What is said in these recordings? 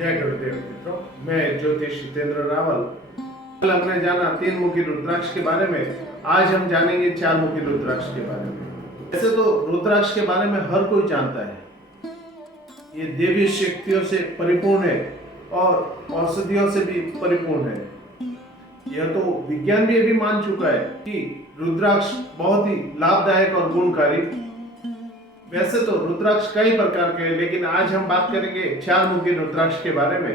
जय गुरुदेव मित्रों, मैं ज्योतिष जितेंद्र रावल। कल हमने जाना 3 मुखी रुद्राक्ष के बारे में। आज हम जानेंगे 4 मुखी रुद्राक्ष के बारे में। वैसे तो रुद्राक्ष के बारे में हर कोई जानता है। ये देवी शक्तियों से परिपूर्ण है और औषधियों से भी परिपूर्ण है। यह तो विज्ञान भी ये भी मान चुका है कि रुद्राक्ष बहुत ही लाभदायक और गुणकारी। वैसे तो रुद्राक्ष कई प्रकार के हैं, लेकिन आज हम बात करेंगे 4 मुखी रुद्राक्ष के बारे में,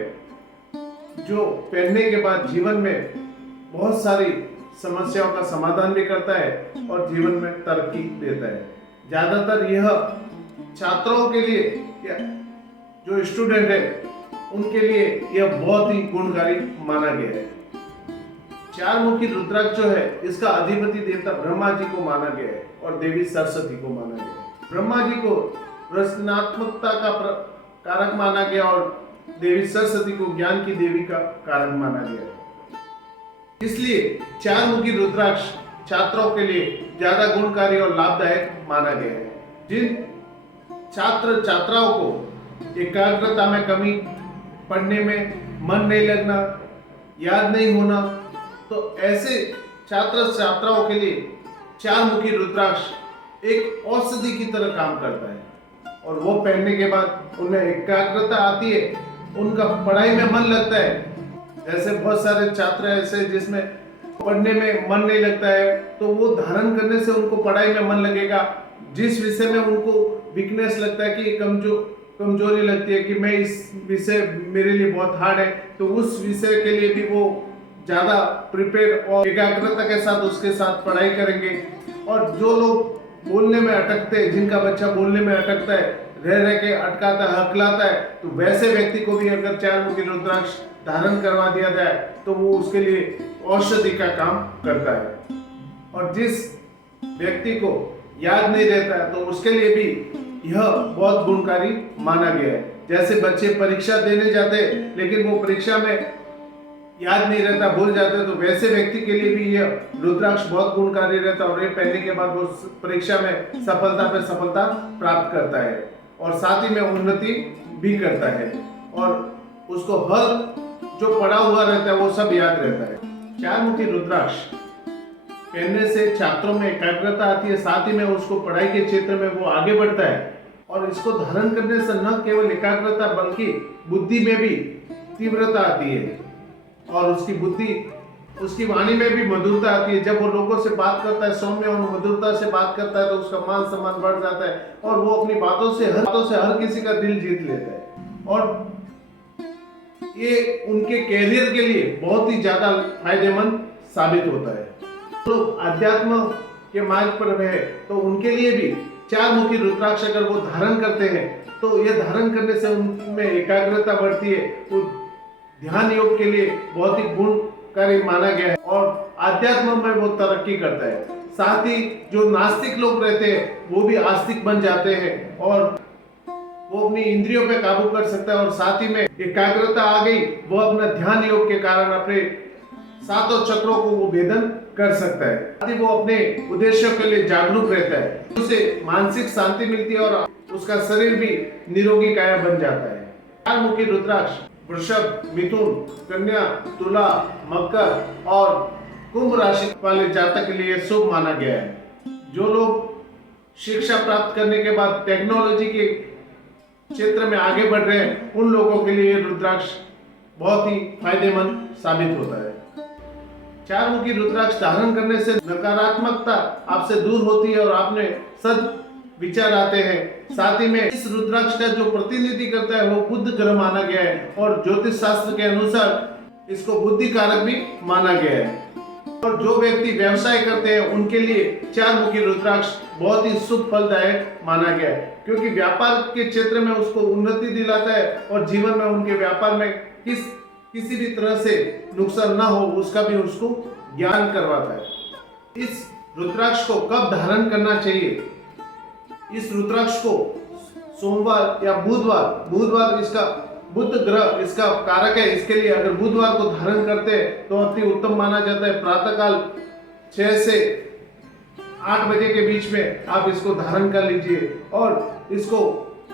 जो पहनने के बाद जीवन में बहुत सारी समस्याओं का समाधान भी करता है और जीवन में तरक्की देता है। ज्यादातर यह छात्रों के लिए या जो स्टूडेंट है उनके लिए यह बहुत ही गुणकारी माना गया है। 4 मुखी रुद्राक्ष जो है, इसका अधिपति देवता ब्रह्मा जी को माना गया है और देवी सरस्वती को माना गया है। ब्रह्मा जी को रचनात्मकता का कारक माना गया और देवी सरस्वती को ज्ञान की देवी का कारक माना गया। इसलिए 4 मुखी रुद्राक्ष छात्रों के लिए ज्यादा गुणकारी और लाभदायक माना गया है। जिन छात्र छात्राओं को एकाग्रता में कमी, पढ़ने में मन नहीं लगना, याद नहीं होना, तो ऐसे छात्र छात्राओं के लिए 4 मुखी रुद्राक्ष एक औषधि की तरह काम करता है और वो पहनने के बाद उन्हें एकाग्रता आती है, उनका पढ़ाई में मन लगता है। जैसे बहुत सारे छात्र ऐसे जिसमें पढ़ने में मन नहीं लगता है, तो वो धारण करने से उनको पढ़ाई में मन लगेगा। जिस विषय में उनको वीकनेस लगता है कि कमजोरी लगती है कि मैं इस विषय मेरे लिए बहुत हार्ड है, तो उस विषय के लिए भी वो ज़्यादा प्रिपेयर और एकाग्रता के साथ उसके साथ पढ़ाई करेंगे। और जो लोग बोलने में अटकते हैं, जिनका बच्चा बोलने में अटकता है, रह रह के अटकाता है, हकलाता है, तो वैसे व्यक्ति को भी अगर 4 मुखी रुद्राक्ष धारण करवा दिया जाए तो वो उसके लिए औषधि का काम करता है। और जिस व्यक्ति को याद नहीं रहता है तो उसके लिए भी यह बहुत गुणकारी माना गया है। जैसे बच्चे परीक्षा देने जाते हैं लेकिन वो परीक्षा में याद नहीं रहता, भूल जाते, तो वैसे व्यक्ति के लिए भी यह रुद्राक्ष बहुत गुणकारी रहता है और ये पहनने के बाद वो परीक्षा में सफलता पे सफलता प्राप्त करता है और साथ ही में उन्नति भी करता है और उसको हर जो पढ़ा हुआ रहता है वो सब याद रहता है। 4 मुखी रुद्राक्ष पहनने से छात्रों में एकाग्रता आती है, साथ ही में उसको पढ़ाई के क्षेत्र में वो आगे बढ़ता है और इसको धारण करने से न केवल एकाग्रता बल्कि बुद्धि में भी तीव्रता आती है और उसकी बुद्धि, उसकी वाणी में भी मधुरता आती है। जब वो लोगों से बात करता है, सौम्य और मधुरता से बात करता है, तो उसका मान सम्मान बढ़ जाता है और वो अपनी बातों से हर किसी का दिल जीत लेता है और ये उनके कैरियर के लिए बहुत ही ज्यादा फायदेमंद साबित होता है। तो अध्यात्म के मार्ग पर रहे तो उनके लिए भी 4 मुखी रुद्राक्ष अगर वो धारण करते हैं तो ये धारण करने से उनमें एकाग्रता बढ़ती है। वो ध्यान योग के लिए बहुत ही गुणकारी माना गया है और आध्यात्म में वो तरक्की करता है। साथ ही जो नास्तिक लोग रहते हैं वो भी आस्तिक बन जाते हैं और वो अपनी इंद्रियों पे काबू कर सकता है और साथ ही में एकाग्रता आ गई, वो अपना ध्यान योग के कारण अपने 7 चक्रों को वो भेदन कर सकता है। साथ ही वो अपने उद्देश्यों के लिए जागरूक रहता है, उसे मानसिक शांति मिलती है और उसका शरीर भी निरोगी काया बन जाता है। 4 मुखी रुद्राक्ष वृषभ, मिथुन, कन्या, तुला, मकर और कुंभ राशि वाले जातक के लिए शुभ माना गया है। जो लोग शिक्षा प्राप्त करने के बाद टेक्नोलॉजी के क्षेत्र में आगे बढ़ रहे हैं, उन लोगों के लिए रुद्राक्ष बहुत ही फायदेमंद साबित होता है। 4 मुखी रुद्राक्ष धारण करने से नकारात्मकता आपसे दूर होती है और आप में सद विचार आते हैं। साथ ही में इस रुद्राक्ष का जो प्रतिनिधि करता है वो बुध ग्रह माना गया है और ज्योतिष शास्त्र के अनुसार इसको बुद्धि कारक भी माना गया है। और जो व्यक्ति व्यवसाय करते हैं उनके लिए 4 मुखी रुद्राक्ष बहुत ही शुभ फलदायक माना गया है, क्योंकि व्यापार के क्षेत्र में उसको उन्नति दिलाता है और जीवन में उनके व्यापार में किसी भी तरह से नुकसान ना हो उसका भी उसको ज्ञान करवाता है। इस रुद्राक्ष को कब धारण करना चाहिए? इस रुद्राक्ष को सोमवार या बुधवार इसका बुध ग्रह इसका कारक है, इसके लिए अगर बुधवार को धारण करते हैं तो अति उत्तम माना जाता है। प्रातःकाल 6 से 8 बजे के बीच में आप इसको धारण कर लीजिए और इसको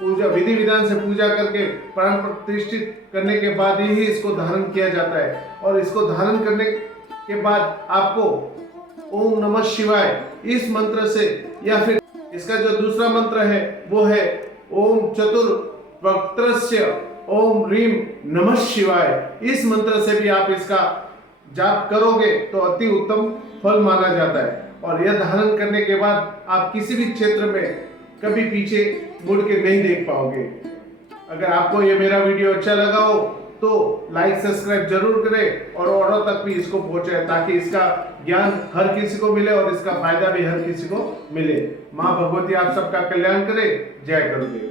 पूजा विधि विधान से पूजा करके प्राण प्रतिष्ठित करने के बाद ही इसको धारण किया जाता है। और इसको धारण करने के बाद आपको ओम नमः शिवाय इस मंत्र से, या फिर इसका जो दूसरा मंत्र है वो है ओम चतुर्वक्त्रस्य ओम ह्रीम नमः शिवाय, इस मंत्र से भी आप इसका जाप करोगे तो अति उत्तम फल माना जाता है। और यह धारण करने के बाद आप किसी भी क्षेत्र में कभी पीछे मुड़ के नहीं देख पाओगे। अगर आपको ये मेरा वीडियो अच्छा लगा हो तो लाइक सब्सक्राइब जरूर करें और औरों तक भी इसको पहुंचाएं, ताकि इसका ज्ञान हर किसी को मिले और इसका फायदा भी हर किसी को मिले। माँ भगवती आप सबका कल्याण करे। जय गुरुदेव।